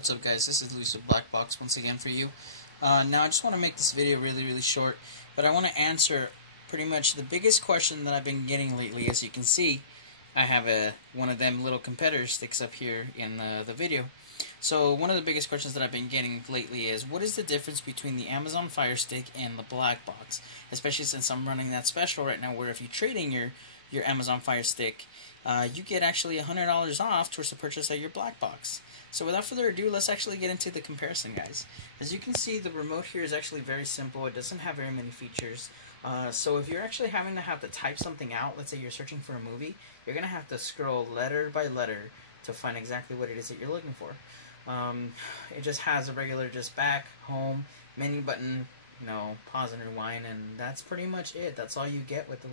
What's up, guys? This is Luis with Blkboxx once again for you. Now I just want to make this video really short, but I want to answer pretty much the biggest question that I've been getting lately. As you can see, I have one of them little competitor sticks up here in the video. So one of the biggest questions that I've been getting lately is, what is the difference between the Amazon Fire Stick and the Blkboxx? Especially since I'm running that special right now where if you trade in your Amazon Fire Stick, you get actually $100 off towards the purchase of your Blkboxx. So without further ado, let's actually get into the comparison, guys. As you can see, the remote here is actually very simple. It doesn't have very many features. So if you're actually having to type something out, let's say you're searching for a movie, you're going to have to scroll letter by letter to find exactly what it is that you're looking for. It just has a regular just back, home, menu button, pause and rewind, and that's pretty much it. That's all you get with the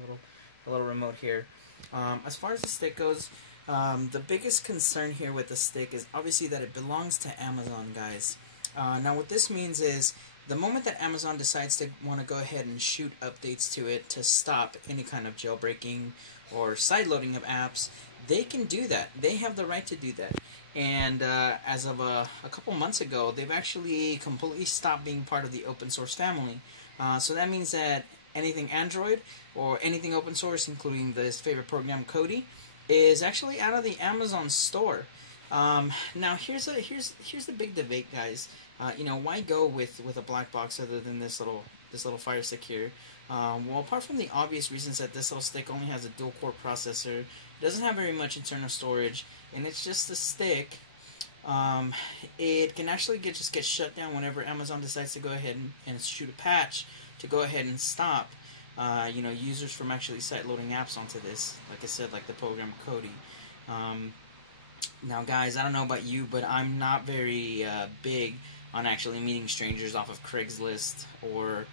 little remote here. As far as the stick goes, the biggest concern here with the stick is obviously that it belongs to Amazon, guys. Now what this means is the moment that Amazon decides to want to go ahead and shoot updates to it to stop any kind of jailbreaking or sideloading of apps, they can do that. They have the right to do that. And as of a couple months ago, they've actually completely stopped being part of the open source family. So that means that anything Android or anything open source, including this favorite program Kodi, is actually out of the Amazon store. Now here's the big debate, guys. Why go with a Blkboxx other than this little Fire Stick here? Well, apart from the obvious reasons that this little stick only has a dual-core processor, it doesn't have very much internal storage, and it's just a stick. It can actually just get shut down whenever Amazon decides to go ahead and shoot a patch to go ahead and stop users from actually site-loading apps onto this. Like I said, like the program Kodi. Now, guys, I don't know about you, but I'm not very big on actually meeting strangers off of Craigslist or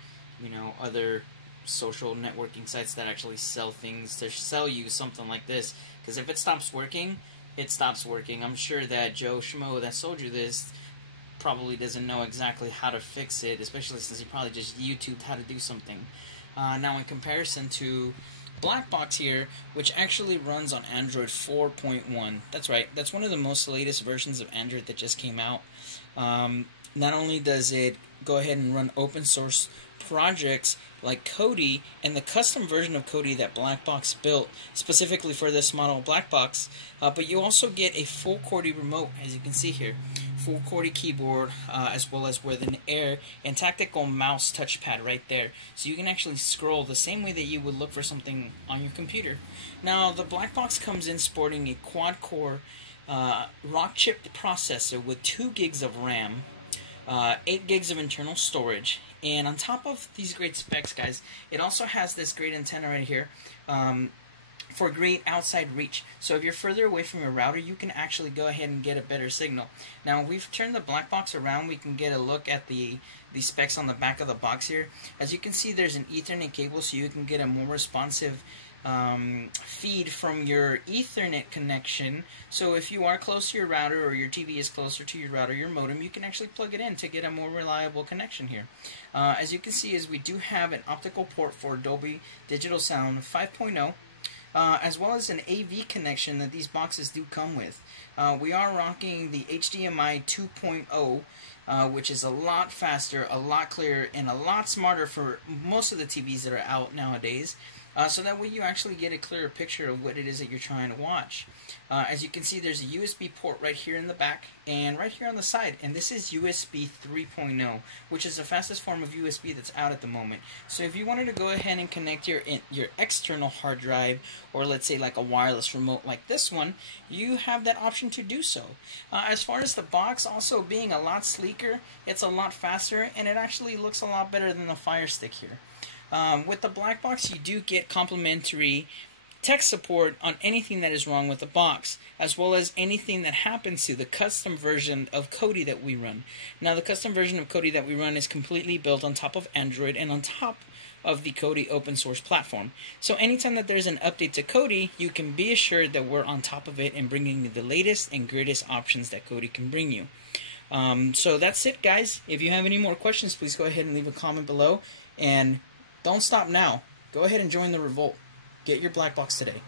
other social networking sites that actually sell things to sell you something like this. Because if it stops working, it stops working. I'm sure that Joe Schmo that sold you this probably doesn't know exactly how to fix it, especially since he probably just YouTubed how to do something. Now, in comparison to Blkboxx here, which actually runs on Android 4.1. That's right, that's one of the most latest versions of Android that just came out. Not only does it go ahead and run open source projects like Kodi and the custom version of Kodi that Blkboxx built specifically for this model Blkboxx, but you also get a full QWERTY remote, as you can see here. Full QWERTY keyboard, as well as with an air and tactical mouse touchpad right there. So you can actually scroll the same way that you would look for something on your computer. Now, the Blkboxx comes in sporting a quad-core Rockchip processor with 2 gigs of RAM, 8 gigs of internal storage, and on top of these great specs, guys, it also has this great antenna right here for great outside reach. So if you're further away from your router, you can actually go ahead and get a better signal. Now, we've turned the Blkboxx around. We can get a look at the specs on the back of the box here. As you can see, there's an Ethernet cable, so you can get a more responsive feed from your Ethernet connection. So if you are close to your router, or your TV is closer to your router, your modem, you can actually plug it in to get a more reliable connection here. As you can see, we do have an optical port for Dolby Digital Sound 5.0. As well as an AV connection that these boxes do come with. We are rocking the HDMI 2.0, which is a lot faster, a lot clearer, and a lot smarter for most of the TVs that are out nowadays. So that way you actually get a clearer picture of what it is that you're trying to watch. As you can see, there's a USB port right here in the back and right here on the side, and this is USB 3.0, which is the fastest form of USB that's out at the moment. So if you wanted to go ahead and connect your external hard drive, or let's say like a wireless remote like this one, you have that option to do so. As far as the box also being a lot sleeker, it's a lot faster, and it actually looks a lot better than the Fire Stick here. With the Blkboxx, you do get complimentary tech support on anything that is wrong with the box, as well as anything that happens to the custom version of Kodi that we run. Now, the custom version of Kodi that we run is completely built on top of Android and on top of the Kodi open source platform. So anytime that there's an update to Kodi, you can be assured that we're on top of it and bringing you the latest and greatest options that Kodi can bring you. So that's it, guys. If you have any more questions, please go ahead and leave a comment below. And don't stop now. Go ahead and join the revolt. Get your Blkboxx today.